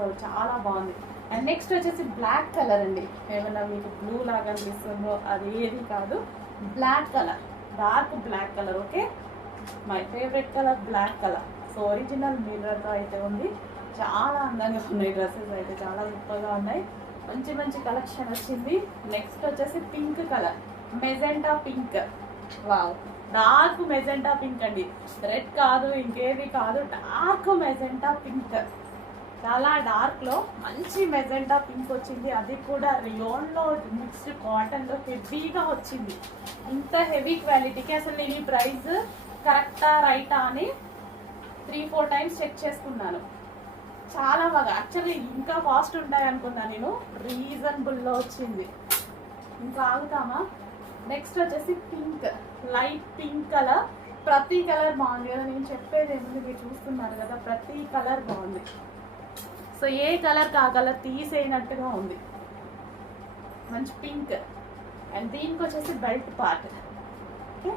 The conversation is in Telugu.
అసలు చాలా బాగుంది. అండ్ నెక్స్ట్ వచ్చేసి బ్లాక్ కలర్ అండి. ఏమన్నా మీకు బ్లూ లాగా అనిపిస్తుందో అది ఏది కాదు, black colour, dark black colour. Okay, my favourite colour black colour. So original మిర్రర్తో అయితే ఉంది. చాలా అందంగా ఉన్నాయి డ్రెస్సెస్ అయితే, చాలా గొప్పగా ఉన్నాయి. మంచి మంచి కలెక్షన్ వచ్చింది. నెక్స్ట్ వచ్చేసి pink colour, magenta pink. Wow, dark magenta pink అండి, రెడ్ కాదు ఇంకేది కాదు, డార్క్ మెజెంటా పింక్. చాలా డార్క్లో మంచి మెజెంటా పింక్ వచ్చింది. అది కూడా రియోన్లో మిక్స్డ్ కాటన్లో హెవీగా వచ్చింది. ఇంత హెవీ క్వాలిటీకి అసలు నేను ఈ ప్రైస్ కరెక్టా రైటా అని 3-4 టైమ్స్ చెక్ చేసుకున్నాను. చాలా బాగా, యాక్చువల్లీ ఇంకా కాస్ట్ ఉంటాయి అనుకున్నా నేను, రీజనబుల్లో వచ్చింది. ఇంకా ఆగుతామా? నెక్స్ట్ వచ్చేసి పింక్, లైట్ పింక్ కలర్. ప్రతి కలర్ బాగుంది కదా, నేను చెప్పేది ఏముంది, మీరు చూస్తున్నారు కదా, ప్రతి కలర్ బాగుంది. సో ఏ కలర్ ఆ కలర్ తీసేయనట్టుగా ఉంది, మంచి పింక్. అండ్ దీనికి వచ్చేసి బెల్ట్ పార్ట్. ఓకే,